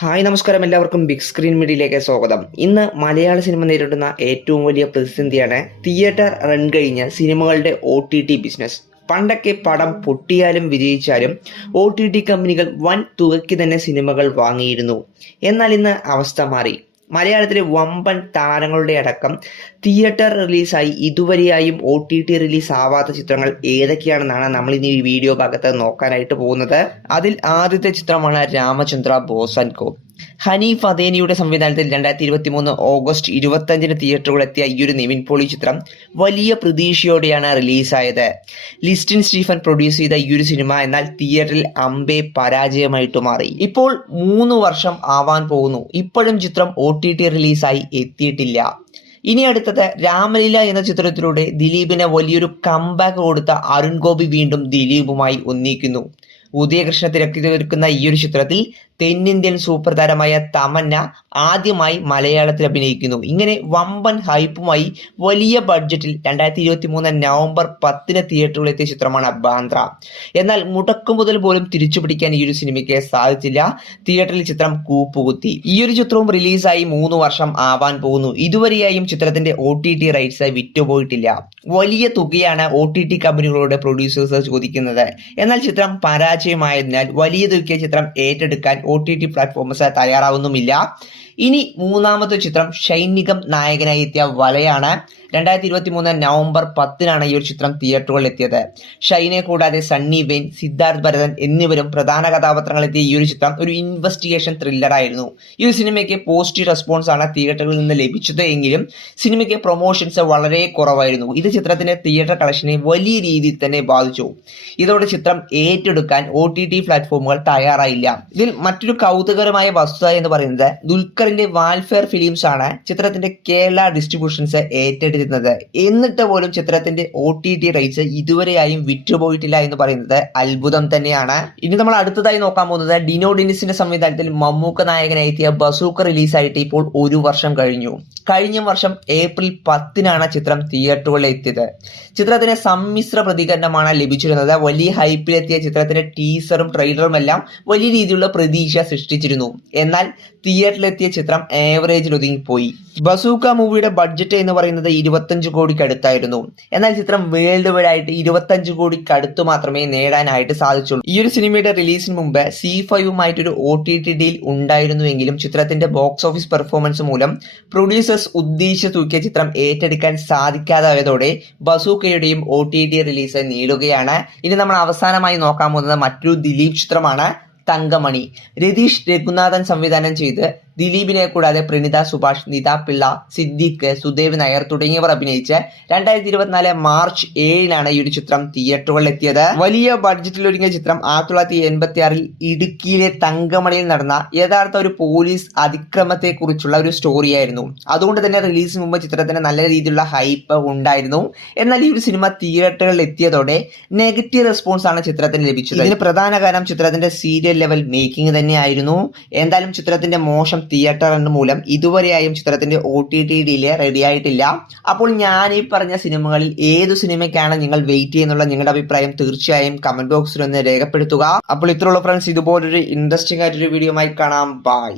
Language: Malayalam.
ഹായ് നമസ്കാരം, എല്ലാവർക്കും ബിഗ് സ്ക്രീൻ മീഡിയയിലേക്ക് സ്വാഗതം. ഇന്ന് മലയാള സിനിമ നേരിടുന്ന ഏറ്റവും വലിയ പ്രതിസന്ധിയാണ് തിയേറ്റർ റൺ കഴിഞ്ഞ സിനിമകളുടെ OTT ബിസിനസ്. പണ്ടൊക്കെ പടം പൊട്ടിയാലും വിജയിച്ചാലും OTT കമ്പനികൾ വൻ തുകയ്ക്ക് തന്നെ സിനിമകൾ വാങ്ങിയിരുന്നു. എന്നാൽ ഇന്ന് അവസ്ഥ മാറി. മലയാളത്തിലെ വമ്പൻ താരങ്ങളുടെ അടക്കം തിയേറ്റർ റിലീസായി ഇതുവരെയായും OTT റിലീസ് ആവാത്ത ചിത്രങ്ങൾ ഏതൊക്കെയാണെന്നാണ് നമ്മൾ ഇനി ഈ വീഡിയോ ഭാഗത്ത് നോക്കാനായിട്ട് പോകുന്നത്. അതിൽ ആദ്യത്തെ ചിത്രമാണ് രാമചന്ദ്ര ബോസ് ആൻഡ് കോ. ഹനീഫ് അദേനിയുടെ സംവിധാനത്തിൽ 2023 ഓഗസ്റ്റ് 25 തിയേറ്ററുകളിലെത്തിയ ഈ ഒരു നിവിൻ പോളി ചിത്രം വലിയ പ്രതീക്ഷയോടെയാണ് റിലീസായത്. ലിസ്റ്റിൻ സ്റ്റീഫൻ പ്രൊഡ്യൂസ് ചെയ്ത ഈ ഒരു സിനിമ എന്നാൽ തിയേറ്ററിൽ അമ്പേ പരാജയമായിട്ട് മാറി. ഇപ്പോൾ 3 വർഷം ആവാൻ പോകുന്നു, ഇപ്പോഴും ചിത്രം OTT റിലീസായി എത്തിയിട്ടില്ല. ഇനി അടുത്തത് രാമലീല എന്ന ചിത്രത്തിലൂടെ ദിലീപിന് വലിയൊരു കംബാക്ക് കൊടുത്ത അരുൺ ഗോപി വീണ്ടും ദിലീപുമായി ഒന്നിക്കുന്നു. ഉദയകൃഷ്ണ തിരക്കഥയൊരുക്കുന്ന ഈ ഒരു ചിത്രത്തിൽ തെന്നിന്ത്യൻ സൂപ്പർ താരമായ തമന്ന ആദ്യമായി മലയാളത്തിൽ അഭിനയിക്കുന്നു. ഇങ്ങനെ വമ്പൻ ഹൈപ്പുമായി വലിയ ബഡ്ജറ്റിൽ 2023 നവംബർ 10 തിയേറ്ററുകളിലെത്തിയ ചിത്രമാണ് ബാന്ദ്ര. എന്നാൽ മുടക്കുമുതൽ പോലും തിരിച്ചു പിടിക്കാൻ ഈ ഒരു സിനിമയ്ക്ക് സാധിച്ചില്ല. തിയേറ്ററിൽ ചിത്രം കൂപ്പുകുത്തി. ഈ ഒരു ചിത്രവും റിലീസായി 3 വർഷം ആവാൻ പോകുന്നു. ഇതുവരെയായും ചിത്രത്തിന്റെ OTT റൈറ്റ്സ് വിറ്റുപോയിട്ടില്ല. വലിയ തുകയാണ് OTT കമ്പനികളോട് പ്രൊഡ്യൂസേഴ്സ് ചോദിക്കുന്നത്. എന്നാൽ ചിത്രം പരാജയമായതിനാൽ വലിയ തുകയ്ക്ക് ചിത്രം ഏറ്റെടുക്കാൻ OTT പ്ലാറ്റ്ഫോംസ് തയ്യാറാവുന്നുമില്ല. ഇനി മൂന്നാമത്തെ ചിത്രം ഷൈൻ നിഗം നായകനായി എത്തിയ വലയാണ്. 2023 നവംബർ 10 ഈ ഒരു ചിത്രം തിയേറ്ററുകളിൽ എത്തിയത്. ഷൈനെ കൂടാതെ സണ്ണി വെയിൻ, സിദ്ധാർത്ഥ് ഭരതൻ എന്നിവരും പ്രധാന കഥാപാത്രങ്ങളെത്തിയ ഈ ഒരു ചിത്രം ഒരു ഇൻവെസ്റ്റിഗേഷൻ ത്രില്ലർ ആയിരുന്നു. ഈ ഒരു സിനിമയ്ക്ക് പോസിറ്റീവ് റെസ്പോൺസ് ആണ് തിയേറ്ററുകളിൽ നിന്ന് ലഭിച്ചത് എങ്കിലും സിനിമയ്ക്ക് പ്രൊമോഷൻസ് വളരെ കുറവായിരുന്നു. ഇത് ചിത്രത്തിന്റെ തിയേറ്റർ കളക്ഷനെ വലിയ രീതിയിൽ തന്നെ ബാധിച്ചു. ഇതോടെ ചിത്രം ഏറ്റെടുക്കാൻ OTT പ്ലാറ്റ്ഫോമുകൾ തയ്യാറായില്ല. ഇതിൽ മറ്റൊരു കൗതുകകരമായ വസ്തുത എന്ന് പറയുന്നത് ദുൽഖറിന്റെ വാൽഫെയർ ഫിലിംസ് ആണ് ചിത്രത്തിന്റെ കേരള ഡിസ്ട്രിബ്യൂഷൻസ് ഏറ്റെടുത്തത്. എന്നിട്ട് പോലും ചിത്രത്തിന്റെ OTT റൈറ്റ്സ് ഇതുവരെയായും വിറ്റുപോയിട്ടില്ല എന്ന് പറയുന്നത് അത്ഭുതം തന്നെയാണ്. ഇനി നമ്മൾ അടുത്തതായി നോക്കാൻ പോകുന്നത് ഡിനോ ഡെന്നിസിന്റെ സംവിധാനത്തിൽ മമ്മൂക്ക നായകനായി എത്തിയ ബസൂക്ക റിലീസായിട്ട് ഇപ്പോൾ 1 വർഷം കഴിഞ്ഞു. കഴിഞ്ഞ വർഷം ഏപ്രിൽ 10 ചിത്രം തിയേറ്ററുകളിൽ എത്തിയത്. ചിത്രത്തിന് സമ്മിശ്ര പ്രതികരണമാണ് ലഭിച്ചിരുന്നത്. വലിയ ഹൈപ്പിലെത്തിയ ചിത്രത്തിന്റെ ടീസറും ട്രെയിലറും എല്ലാം വലിയ രീതിയിലുള്ള പ്രതീക്ഷ സൃഷ്ടിച്ചിരുന്നു. എന്നാൽ തിയേറ്ററിലെത്തിയ ചിത്രം ആവറേജിൽ ഒതുങ്ങിപ്പോയി. ബസൂക്ക മൂവിയുടെ ബഡ്ജറ്റ് എന്ന് പറയുന്നത് 25 കോടിക്ക് അടുത്തായിരുന്നു. എന്നാൽ ചിത്രം വേൾഡ് വൈഡ് ആയിട്ട് 25 കോടിക്ക് അടുത്ത് മാത്രമേ നേടാനായിട്ട് സാധിച്ചുള്ളൂ. ഈ ഒരു സിനിമയുടെ റിലീസിന് മുമ്പ് C5 OTT ഡീൽ ഉണ്ടായിരുന്നുവെങ്കിലും ചിത്രത്തിന്റെ ബോക്സ് ഓഫീസ് പെർഫോമൻസ് മൂലം പ്രൊഡ്യൂസേഴ്സ് ഉദ്ദേശിച്ച തുകയ്ക്ക് ചിത്രം ഏറ്റെടുക്കാൻ സാധിക്കാതായതോടെ ബസൂക്കയുടെയും OTT റിലീസ് നീളുകയാണ്. ഇനി നമ്മൾ അവസാനമായി നോക്കാൻ പോകുന്നത് മറ്റൊരു ദിലീപ് ചിത്രമാണ് തങ്കമണി. രതീഷ് രഘുനാഥൻ സംവിധാനം ചെയ്ത് ദിലീപിനെ കൂടാതെ പ്രണീത സുഭാഷ്, നിത പിള്ള, സിദ്ദിഖ്, സുദേവ് നായർ തുടങ്ങിയവർ അഭിനയിച്ച് 2024 മാർച്ച് 7 ഈ ഒരു ചിത്രം തിയേറ്ററുകളിൽ എത്തിയത്. വലിയ ബഡ്ജറ്റിൽ ഒരുങ്ങിയ ചിത്രം 1986 ഇടുക്കിയിലെ തങ്കമണിയിൽ നടന്ന യഥാർത്ഥ ഒരു പോലീസ് അതിക്രമത്തെ കുറിച്ചുള്ള ഒരു സ്റ്റോറിയായിരുന്നു. അതുകൊണ്ട് തന്നെ റിലീസിന് മുമ്പ് ചിത്രത്തിന് നല്ല രീതിയിലുള്ള ഹൈപ്പ് ഉണ്ടായിരുന്നു. എന്നാൽ ഈ ഒരു സിനിമ തിയേറ്ററുകളിൽ എത്തിയതോടെ നെഗറ്റീവ് റെസ്പോൺസ് ആണ് ചിത്രത്തിന് ലഭിച്ചത്. ഇതിന് പ്രധാന കാരണം ചിത്രത്തിന്റെ സീരിയൽ ലെവൽ മേക്കിംഗ് തന്നെയായിരുന്നു. എന്തായാലും ചിത്രത്തിന്റെ മോശം തിയേറ്റർ റൺ മൂലം ഇതുവരെയായും ചിത്രത്തിന്റെ OTT ഡീല് റെഡി ആയിട്ടില്ല. അപ്പോൾ ഞാൻ ഈ പറഞ്ഞ സിനിമകളിൽ ഏതു സിനിമയ്ക്കാണ് നിങ്ങൾ വെയിറ്റ് ചെയ്യുന്നുള്ള നിങ്ങളുടെ അഭിപ്രായം തീർച്ചയായും കമന്റ് ബോക്സിൽ ഒന്ന് രേഖപ്പെടുത്തുക. അപ്പോൾ ഇത്രയുള്ള ഫ്രണ്ട്സ്, ഇതുപോലൊരു ഇൻട്രസ്റ്റിംഗ് ആയിട്ടൊരു വീഡിയോ ആയി കാണാം. ബൈ.